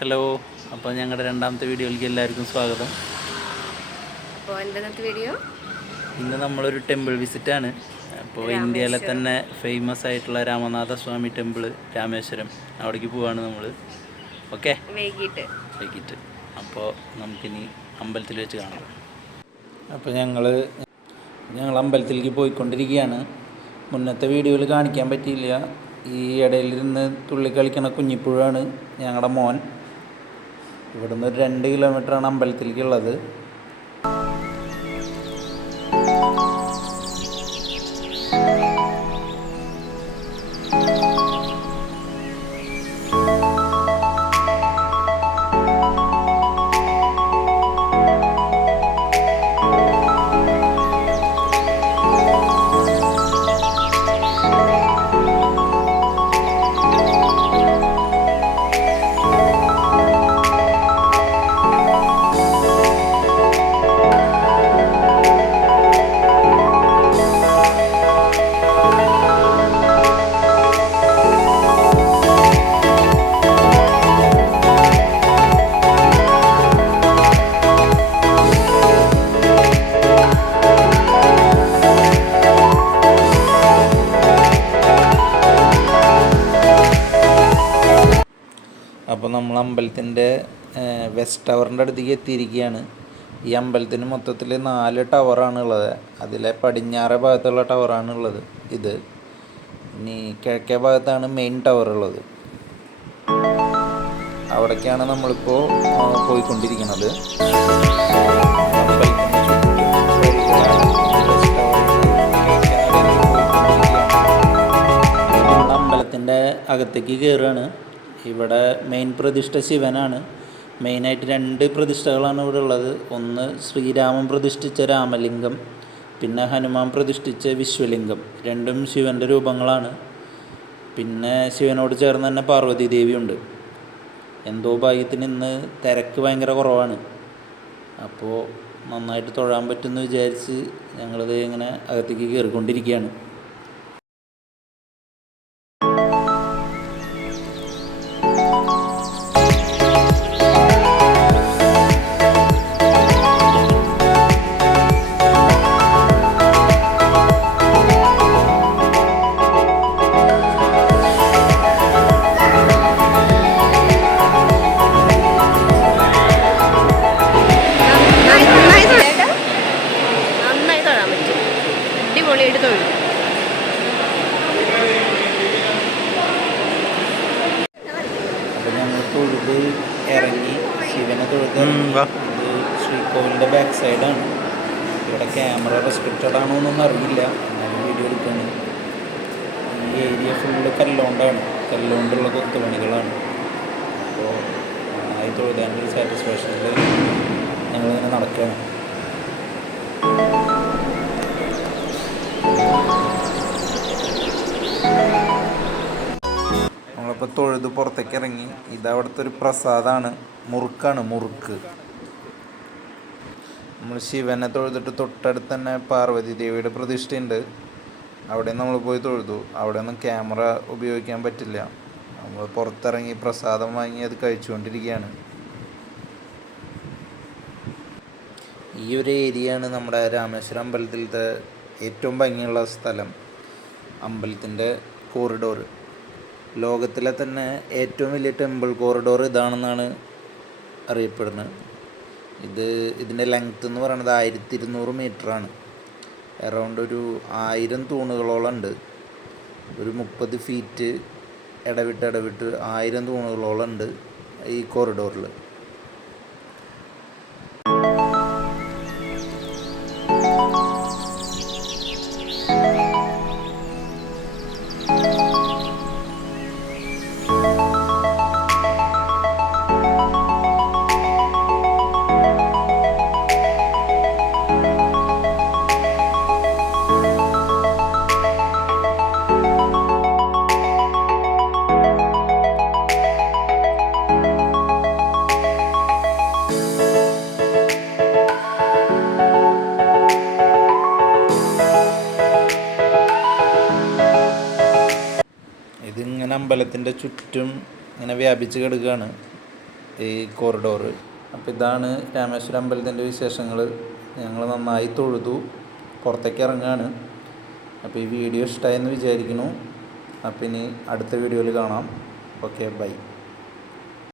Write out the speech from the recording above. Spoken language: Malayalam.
ഹലോ, അപ്പോൾ ഞങ്ങളുടെ രണ്ടാമത്തെ വീഡിയോയിലേക്ക് എല്ലാവർക്കും സ്വാഗതം. അപ്പോൾ ഇന്നത്തെ വീഡിയോ ഇന്ന് നമ്മളൊരു ടെമ്പിൾ വിസിറ്റാണ്. അപ്പോൾ ഇന്ത്യയിലെ രാമേശ്വരം തന്നെ ഫേമസ് ആയിട്ടുള്ള രാമനാഥ സ്വാമി ടെമ്പിൾ രാമേശ്വരം, അവിടേക്ക് പോവാണ് നമ്മൾ. ഓക്കെ, വൈകിട്ട്. അപ്പോൾ നമുക്കിനി അമ്പലത്തിൽ വെച്ച് കാണാം. അപ്പോൾ ഞങ്ങൾ അമ്പലത്തിലേക്ക് പോയിക്കൊണ്ടിരിക്കുകയാണ്. മുന്നത്തെ വീഡിയോയിൽ കാണിക്കാൻ പറ്റിയില്ല. ഈ ഇടയിലിരുന്ന് തുള്ളി കളിക്കണ കുഞ്ഞിപ്പുഴാണ് ഞങ്ങളുടെ മോൻ. ഇവിടുന്ന് ഒരു 2 കിലോമീറ്ററാണ് അമ്പലത്തിലേക്കുള്ളത്. അപ്പോൾ നമ്മൾ അമ്പലത്തിൻ്റെ വെസ്റ്റ് ടവറിൻ്റെ അടുത്തേക്ക് എത്തിയിരിക്കുകയാണ്. ഈ അമ്പലത്തിന് മൊത്തത്തിൽ 4 ടവറാണ് ഉള്ളത്. അതിലെ പടിഞ്ഞാറേ ഭാഗത്തുള്ള ടവറാണ് ഉള്ളത് ഇത്. ഇനി കിഴക്കേ ഭാഗത്താണ് മെയിൻ ടവർ ഉള്ളത്. അവിടേക്കാണ് നമ്മളിപ്പോൾ പോയിക്കൊണ്ടിരിക്കുന്നത്. അമ്പലത്തിൻ്റെ അകത്തേക്ക് കയറുകയാണ്. ഇവിടെ മെയിൻ പ്രതിഷ്ഠ ശിവനാണ്. മെയിനായിട്ട് 2 പ്രതിഷ്ഠകളാണ് ഇവിടെ ഉള്ളത്. ഒന്ന് ശ്രീരാമൻ പ്രതിഷ്ഠിച്ച രാമലിംഗം, പിന്നെ ഹനുമാൻ പ്രതിഷ്ഠിച്ച വിശ്വലിംഗം. രണ്ടും ശിവൻ്റെ രൂപങ്ങളാണ്. പിന്നെ ശിവനോട് ചേർന്ന് തന്നെ പാർവതി ദേവിയുണ്ട്. എന്തോ ഭാഗ്യത്തിന് ഇന്ന് തിരക്ക് ഭയങ്കര കുറവാണ്. അപ്പോൾ നന്നായിട്ട് തൊഴാൻ പറ്റുമെന്ന് വിചാരിച്ച് ഞങ്ങളിത് ഇങ്ങനെ അകത്തേക്ക് കയറിക്കൊണ്ടിരിക്കുകയാണ്. അപ്പോൾ ഞങ്ങൾ തൊഴുത് ഇറങ്ങി, ശിവനെ തൊഴുത് ഇത് ശ്രീകോവിലിൻ്റെ ബാക്ക് സൈഡാണ്. ഇവിടെ ക്യാമറ റെസ്ട്രിക്റ്റഡ് ആണോ എന്നൊന്നും അറിയില്ല, എന്നാലും വീഡിയോ എടുക്കുകയാണ്. ഈ ഏരിയ ഫുള്ള് കല്ലുകൊണ്ടുള്ള കൊത്തുപണികളാണ്. അപ്പോൾ നന്നായി തൊഴുതാൻ്റെ ഒരു സാറ്റിസ്ഫാക്ഷനിൽ ഞങ്ങളിങ്ങനെ നടക്കുകയാണ്. നമ്മളിപ്പോൾ തൊഴുത് പുറത്തേക്ക് ഇറങ്ങി. ഇതവിടുത്തെ ഒരു പ്രസാദമാണ്, മുറുക്ക്. നമ്മൾ ശിവനെ തൊഴുതിട്ട് തൊട്ടടുത്ത് തന്നെ പാർവതി ദേവിയുടെ പ്രതിഷ്ഠയുണ്ട്. അവിടെ നമ്മൾ പോയി തൊഴുതു. അവിടെ ഒന്നും ക്യാമറ ഉപയോഗിക്കാൻ പറ്റില്ല. നമ്മൾ പുറത്തിറങ്ങി പ്രസാദം വാങ്ങി അത് കഴിച്ചുകൊണ്ടിരിക്കുകയാണ്. ഈ ഒരു ഏരിയയാണ് നമ്മുടെ രാമേശ്വരം അമ്പലത്തിലത്തെ ഏറ്റവും ഭംഗിയുള്ള സ്ഥലം. അമ്പലത്തിൻ്റെ കോറിഡോർ, ലോകത്തിലെ തന്നെ ഏറ്റവും വലിയ ടെമ്പിൾ കോറിഡോർ ഇതാണെന്നാണ് അറിയപ്പെടുന്നത്. ഇതിൻ്റെ ലെങ്ത്ത് എന്ന് പറയുന്നത് 1200 മീറ്ററാണ്. അറൗണ്ട് ഒരു 1000 തൂണുകളോളം ഉണ്ട്. ഒരു 30 ഫീറ്റ് ഇടവിട്ട് 1000 തൂണുകളോളം ഉണ്ട് ഈ കോറിഡോറിൽ. ഇതിങ്ങനെ അമ്പലത്തിൻ്റെ ചുറ്റും ഇങ്ങനെ വ്യാപിച്ച് കിടക്കുകയാണ്. ഈ കോറിഡോറ്. അപ്പോൾ ഇതാണ് രാമേശ്വരം അമ്പലത്തിൻ്റെ വിശേഷങ്ങൾ. ഞങ്ങൾ നന്നായി തൊഴുതു പുറത്തേക്ക് ഇറങ്ങുകയാണ്. അപ്പോൾ ഈ വീഡിയോ ഇഷ്ടമായെന്ന് വിചാരിക്കുന്നു. അപ്പോൾ ഇനി അടുത്ത വീഡിയോയിൽ കാണാം. Okay, by.